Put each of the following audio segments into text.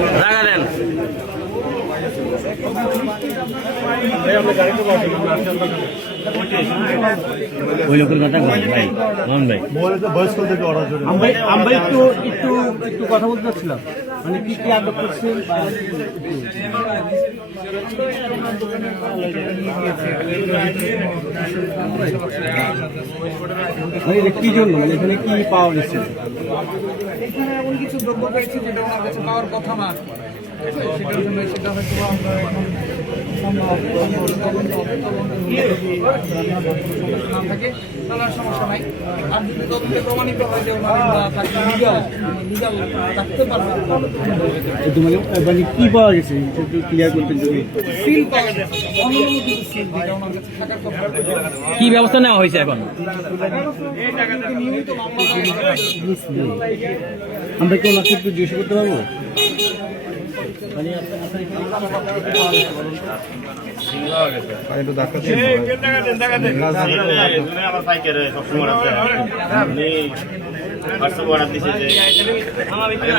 জায়গা দেন। ওই লোকের কথা বল ভাই, মোহন ভাই। আমরা একটু একটু একটু কথা বলতে চাচ্ছিলাম, মানে কি কি আদব করছেন মানে কি জন্য, মানে এখানে কি পাওয়া গেছে? এখানে এমন কিছু দ্রব্য পেয়েছি যেটা আমার কাছে পাওয়ার কথা না, সেটার জন্য সেটা হয়তো আমরা এখন না থাকে তাহলে আর সমস্যা নাই। আর যদি তদন্তে প্রমাণিত হয় যে ওনারা তাকে লিগাল রাখতে পারবে, মানে কি পাওয়া গেছে ক্লিয়ার করতে যদি সিল পাওয়া গেছে, অনুমোদিত সিল, যেটা ওনার কাছে থাকার কথা। কি ব্যবস্থা নেওয়া হয়েছে এখন? নিয়মিত মামলা আমরা কি ওনাকে একটু জিজ্ঞেস করতে পারবো?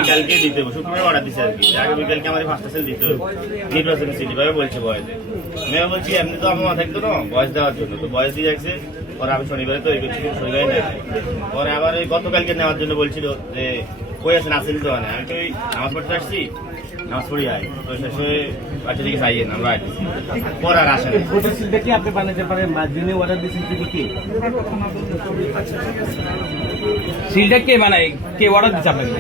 কালকে দিতে হবে, শুক্রবার অর্ডার দিচ্ছে আর কি। আগে বিকালকে আমাদের 5টা সেল দিতে হবে নির্বাচনের সিটি ভাবে বলছে বয়সে। মেয়ে বলছি এমনি তো আমার থাকতো না বয়স দেওয়ার জন্য, তো বয়স দিয়ে যাচ্ছে। পরে আমি শনিবারে তৈরি করছি, শনিবারে নেয়। পরে আবার এই গতকালকে নেওয়ার জন্য বলছিল যে কই আছেন, আসেন তো। আমি তো ওই নামাজ পড়তে আসছি, নামাজ পড়ি আয় তো শেষ হয়ে বাচ্চা দিকে চাইয়েন আমরা আসছি, পরে আর আসেন। সিলটা কি আপনি বানাতে পারেন বা যিনি অর্ডার দিয়েছেন তিনি কি? সিলটা কে বানায়, কে অর্ডার দিচ্ছে আপনাকে?